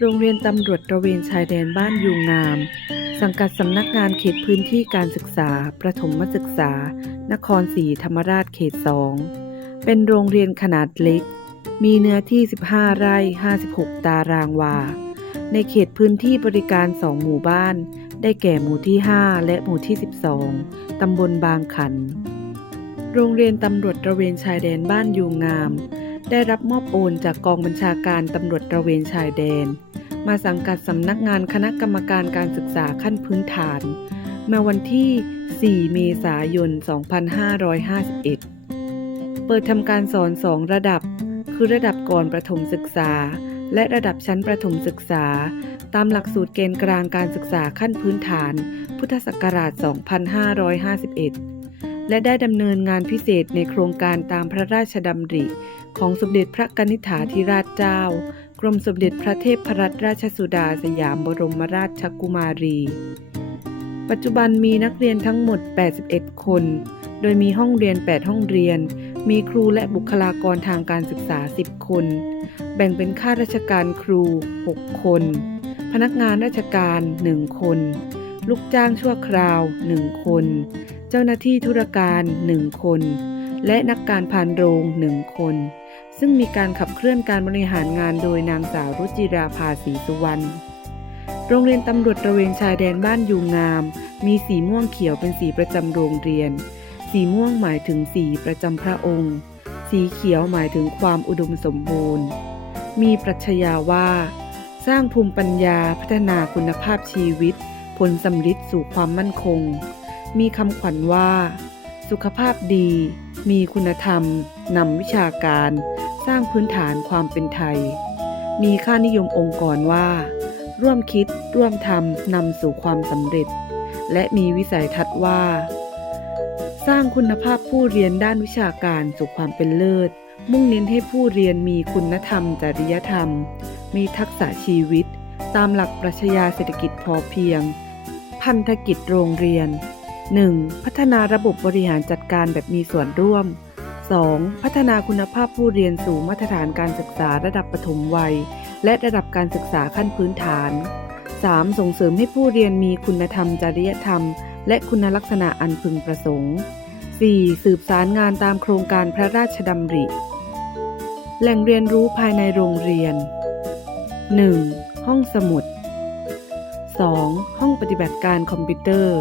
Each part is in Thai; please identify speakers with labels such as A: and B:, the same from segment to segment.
A: โรงเรียนตำรวจตระเวนชายแดนบ้านยูงาม สังกัดสำนักงานเขตพื้นที่การศึกษา ประถมศึกษา นครศรีธรรมราชเขต2เป็นโรงเรียนขนาดเล็ก มีเนื้อที่ 15 ไร่ 56 ตารางวา ในเขตพื้นที่บริการ2หมู่บ้าน ได้แก่หมู่ที่ 5 และหมู่ที่ 12 ตำบลบางขัน โรงเรียนตำรวจตระเวนชายแดนบ้านยูงงาม ได้รับมอบโอนจากกองบัญชาการตำรวจตระเวนชายแดน มาสังกัดสำนักงานคณะกรรมการการศึกษาขั้นพื้นฐาน มาวันที่ 4 เมษายน 2551 เปิดทำการสอน 2 ระดับ คือระดับก่อนประถมศึกษา และระดับชั้นประถมศึกษา ตามหลักสูตรเกณฑ์กลางการศึกษาขั้นพื้นฐาน พุทธศักราช 2551 และได้ดำเนินงานพิเศษในโครงการตามพระราชดำริ ของสมเด็จพระกนิษฐาธิราชเจ้า กรมสมเด็จพระเทพรัตนราชสุดาสยามบรมราชกุมารี ปัจจุบันมีนักเรียนทั้งหมด 81 คน โดยมีห้องเรียน 8 ห้องเรียน มีครูและบุคลากรทางการศึกษา 10 คน แบ่งเป็นข้าราชการครู 6 คน พนักงานราชการ 1 คน ลูกจ้างชั่วคราว 1 คน จ้าหน้าที่ธุรการ1คน และนักการพานโรง1คน ซึ่งมีการขับเคลื่อนการบริหารงานโดยนางสาวรุจิราภาสีสุวรรณโรงเรียนตำรวจตระเวนชายแดนบ้านยูงงาม มีสีม่วงเขียวเป็นสีประจำโรงเรียน สีม่วงหมายถึงสีประจำพระองค์ สีเขียวหมายถึงความอุดมสมบูรณ์ มีปรัชญาว่า สร้างภูมิปัญญาพัฒนาคุณภาพชีวิต ผลสำลิดสู่ความมั่นคง มีคำขวัญว่า สุขภาพดี มีคุณธรรมนำวิชาการ สร้างพื้นฐานความเป็นไทย มีค่านิยมองค์กรว่า ร่วมคิดร่วมทำนำสู่ความสำเร็จ และมีวิสัยทัศน์ว่า สร้างคุณภาพผู้เรียนด้านวิชาการสู่ความเป็นเลิศ มุ่งเน้นให้ผู้เรียนมีคุณธรรม จริยธรรม มีทักษะชีวิต ตามหลักปรัชญาเศรษฐกิจพอเพียงพันธกิจโรงเรียน 1. พัฒนาระบบบริหารจัดการแบบมีส่วนร่วม 2. พัฒนาคุณภาพผู้เรียนสู่มาตรฐานการศึกษาระดับปฐมวัย และระดับการศึกษาขั้นพื้นฐาน 3. ส่งเสริมให้ผู้เรียนมีคุณธรรมจริยธรรม และคุณลักษณะอันพึงประสงค์ 4. สืบสารงานตามโครงการพระราชดำริ แหล่งเรียนรู้ภายในโรงเรียน 1. ห้องสมุด 2. ห้องปฏิบัติการคอมพิวเตอร์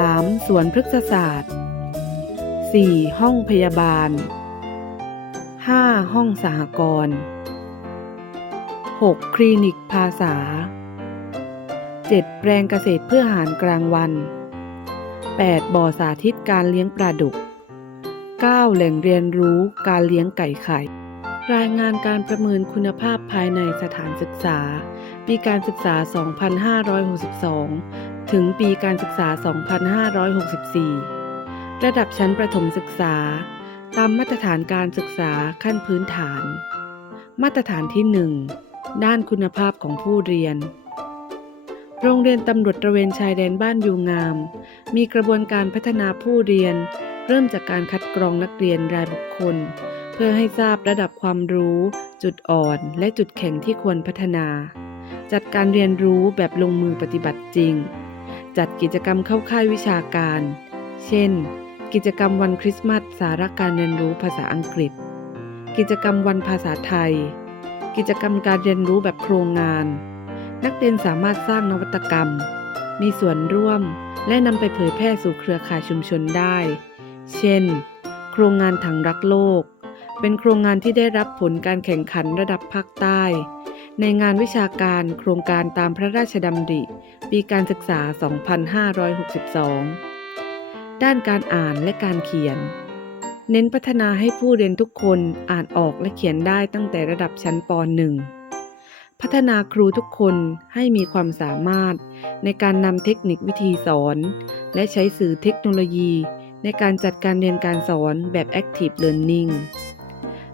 A: 3. สวนพฤกษศาสตร์ 4. ห้องพยาบาล 5. ห้องสหกรณ์ 6. คลินิกภาษา 7. แปลงเกษตรเพื่ออาหารกลางวัน 8. บ่อสาธิตการเลี้ยงปลาดุก 9. แหล่งเรียนรู้การเลี้ยงไก่ไข่ รายงานการประเมินคุณภาพภายในสถานศึกษา ปีการศึกษา 2562 ถึงปีการศึกษา 2564 ระดับชั้นประถมศึกษา ตามมาตรฐานการศึกษาขั้นพื้นฐาน มาตรฐานที่ 1 ด้านคุณภาพของผู้เรียน โรงเรียนตำรวจตระเวนชายแดนบ้านยูงาม มีกระบวนการพัฒนาผู้เรียน เริ่มจากการคัดกรองนักเรียนรายบุคคล เพื่อให้ทราบระดับความรู้ จุดอ่อน และจุดแข็งที่ควรพัฒนาจัดการเรียนรู้แบบลงมือปฏิบัติจริง จัดกิจกรรมเข้าค่ายวิชาการ เช่น กิจกรรมวันคริสต์มาสสาระการเรียนรู้ภาษาอังกฤษ กิจกรรมวันภาษาไทย กิจกรรมการเรียนรู้แบบโครงงาน นักเรียนสามารถสร้างนวัตกรรม มีส่วนร่วมและนำไปเผยแพร่สู่เครือข่ายชุมชนได้ เช่น โครงงานถังรักโลก เป็นโครงงานที่ได้รับผลการแข่งขันระดับภาคใต้ ในงานวิชาการโครงการตามพระราชดำริ ปีการศึกษา 2562 ด้านการอ่านและการเขียน เน้นพัฒนาให้ผู้เรียนทุกคนอ่านออกและเขียนได้ตั้งแต่ระดับชั้นป .1 พัฒนาครูทุกคนให้มีความสามารถในการนำเทคนิควิธีสอน และใช้สื่อเทคโนโลยี ในการจัดการเรียนการสอนแบบ Active Learning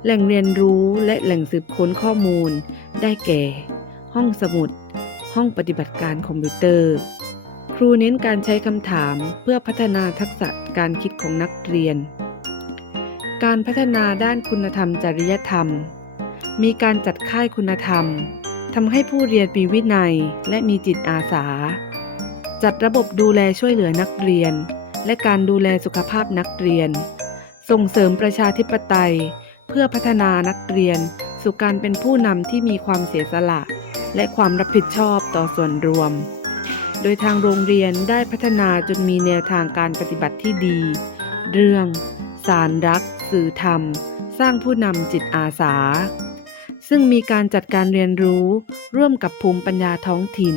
A: แหล่งเรียนรู้และแหล่งสืบค้นข้อมูล ได้แก่ ห้องสมุด ห้องปฏิบัติการคอมพิวเตอร์ ครูเน้นการใช้คำถามเพื่อพัฒนาทักษะการคิดของนักเรียน การพัฒนาด้านคุณธรรมจริยธรรม มีการจัดค่ายคุณธรรมทำให้ผู้เรียนมีวินัยและมีจิตอาสา จัดระบบดูแลช่วยเหลือนักเรียน และการดูแลสุขภาพนักเรียน ส่งเสริมประชาธิปไตย เพื่อพัฒนานักเรียน สู่การเป็นผู้นำที่มีความเสียสละ และความรับผิดชอบต่อส่วนรวม โดยทางโรงเรียนได้พัฒนาจนมีแนวทางการปฏิบัติที่ดี เรื่อง สารรัก สื่อธรรม สร้างผู้นำจิตอาสา ซึ่งมีการจัดการเรียนรู้ร่วมกับภูมิปัญญาท้องถิ่น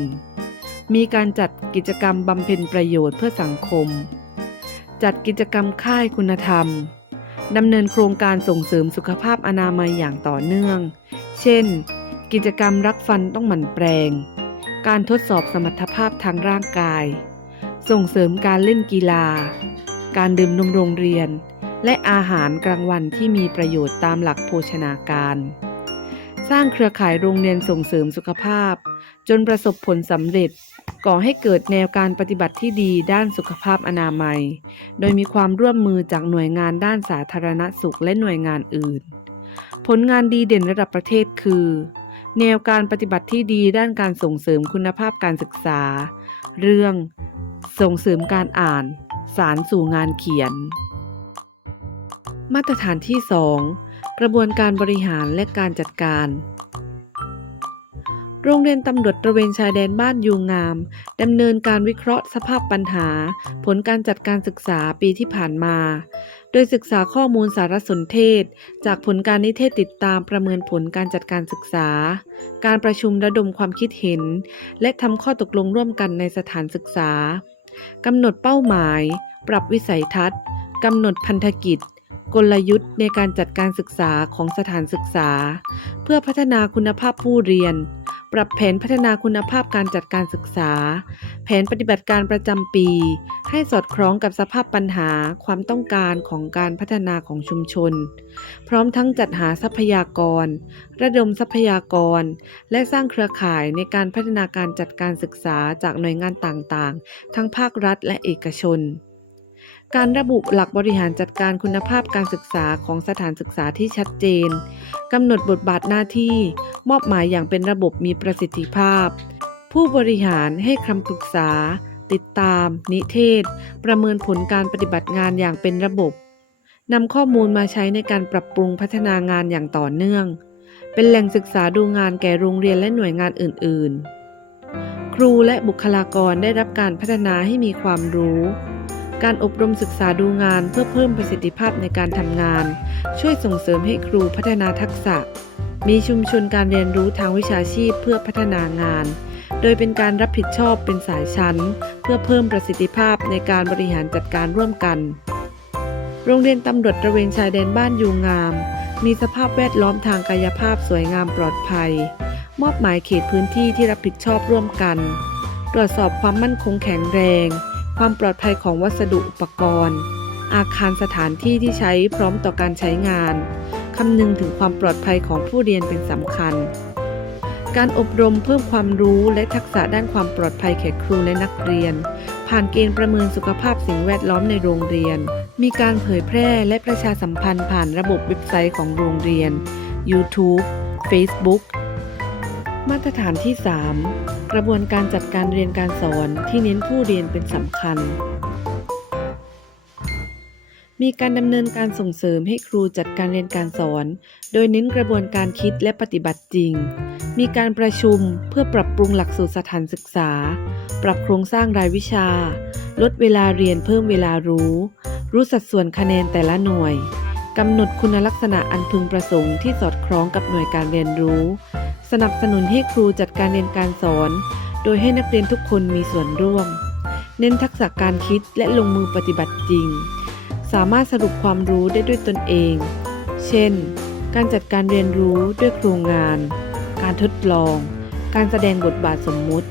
A: มีการจัดกิจกรรมบำเพ็ญประโยชน์เพื่อสังคม จัดกิจกรรมค่ายคุณธรรม ดำเนินโครงการส่งเสริมสุขภาพอนามัยอย่างต่อเนื่อง เช่น กิจกรรมรักฟันต้องหมั่นแปลงการทดสอบสมรรถภาพทางร่างกาย ส่งเสริมการเล่นกีฬา การดื่มนมโรงเรียน และอาหารกลางวันที่มีประโยชน์ตามหลักโภชนาการ สร้างเครือข่ายโรงเรียนส่งเสริมสุขภาพ จนประสบผลสำเร็จ ก่อให้เกิดแนวการปฏิบัติที่ดีด้านสุขภาพอนามัย โดยมีความร่วมมือจากหน่วยงานด้านสาธารณสุขและหน่วยงานอื่น ผลงานดีเด่นระดับประเทศคือ แนวการปฏิบัติที่ดีด้านการส่งเสริมคุณภาพการศึกษา เรื่อง ส่งเสริมการอ่าน สารสู่งานเขียน มาตรฐานที่ 2 กระบวนการบริหารและการจัดการ โรงเรียนตำรวจตระเวนชายแดนบ้านยูงามดำเนินการวิเคราะห์สภาพปัญหา ผลการจัดการศึกษาปีที่ผ่านมา โดยศึกษาข้อมูลสารสนเทศ จากผลการนิเทศติดตามประเมินผลการจัดการศึกษา การประชุมระดมความคิดเห็น และทำข้อตกลงร่วมกันในสถานศึกษากำหนดเป้าหมาย ปรับวิสัยทัศน์กำหนดพันธกิจกลยุทธ์ในการจัดการศึกษาของสถานศึกษา เพื่อพัฒนาคุณภาพผู้เรียน ปรับแผนพัฒนาคุณภาพการจัดการศึกษา แผนปฏิบัติการประจำปี ให้สอดคล้องกับสภาพปัญหาความต้องการของการพัฒนาของชุมชน พร้อมทั้งจัดหาทรัพยากร ระดมทรัพยากร และสร้างเครือข่ายในการพัฒนาการจัดการศึกษาจากหน่วยงานต่างๆ ทั้งภาครัฐและเอกชนการระบุหลักบริหารจัดการคุณภาพการศึกษาของสถานศึกษาที่ชัดเจน กำหนดบทบาทหน้าที่ มอบหมายอย่างเป็นระบบมีประสิทธิภาพ ผู้บริหารให้คำปรึกษา ติดตาม นิเทศ ประเมินผลการปฏิบัติงานอย่างเป็นระบบนำข้อมูลมาใช้ในการปรับปรุงพัฒนางานอย่างต่อเนื่อง เป็นแหล่งศึกษาดูงานแก่โรงเรียนและหน่วยงานอื่น ๆ ครูและบุคลากรได้รับการพัฒนาให้มีความรู้ การอบรมศึกษาดูงานเพื่อเพิ่มประสิทธิภาพในการทำงาน ช่วยส่งเสริมให้ครูพัฒนาทักษะ มีชุมชนการเรียนรู้ทางวิชาชีพเพื่อพัฒนางาน โดยเป็นการรับผิดชอบเป็นสายชั้น เพื่อเพิ่มประสิทธิภาพในการบริหารจัดการร่วมกัน โรงเรียนตำรวจตระเวนชายแดนบ้านยูงาม มีสภาพแวดล้อมทางกายภาพสวยงามปลอดภัย มอบหมายเขตพื้นที่ที่รับผิดชอบร่วมกัน ตรวจสอบความมั่นคงแข็งแรง ความปลอดภัยของวัสดุอุปกรณ์ อาคารสถานที่ที่ใช้พร้อมต่อการใช้งาน คำนึงถึงความปลอดภัยของผู้เรียนเป็นสำคัญ การอบรมเพิ่มความรู้และทักษะด้านความปลอดภัยแก่ครูและนักเรียน ผ่านเกณฑ์ประเมินสุขภาพสิ่งแวดล้อมในโรงเรียน มีการเผยแพร่และประชาสัมพันธ์ผ่านระบบเว็บไซต์ของโรงเรียน YouTube Facebook มาตรฐานที่ 3 กระบวนการจัดการเรียนการสอนที่เน้นผู้เรียนเป็นสำคัญ มีการดำเนินการส่งเสริมให้ครูจัดการเรียนการสอน โดยเน้นกระบวนการคิดและปฏิบัติจริง มีการประชุมเพื่อปรับปรุงหลักสูตรสถานศึกษา ปรับโครงสร้างรายวิชา ลดเวลาเรียนเพิ่มเวลารู้ รู้สัดส่วนคะแนนแต่ละหน่วย กำหนดคุณลักษณะอันพึงประสงค์ที่สอดคล้องกับหน่วยการเรียนรู้ สนับสนุนให้ครูจัดการเรียนการสอน โดยให้นักเรียนทุกคนมีส่วนร่วม เน้นทักษะการคิดและลงมือปฏิบัติจริง สามารถสรุปความรู้ได้ด้วยตนเอง เช่น การจัดการเรียนรู้ด้วยโครงงาน การทดลอง การแสดงบทบาทสมมุติ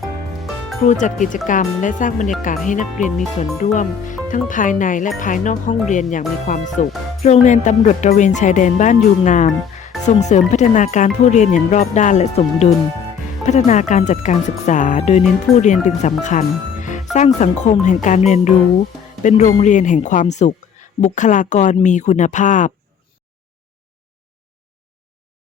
A: ครูจัดกิจกรรมและสร้างบรรยากาศให้นักเรียนมีส่วนร่วม ทั้งภายในและภายนอกห้องเรียนอย่างมีความสุข โรงเรียนตำรวจตระเวนชายแดนบ้านยูงาม ส่งเสริมพัฒนาการผู้เรียนอย่างรอบด้านและสมดุล พัฒนาการจัดการศึกษา โดยเน้นผู้เรียนเป็นสำคัญ สร้างสังคมแห่งการเรียนรู้เป็นโรงเรียนแห่งความสุข บุคลากรมีคุณภาพ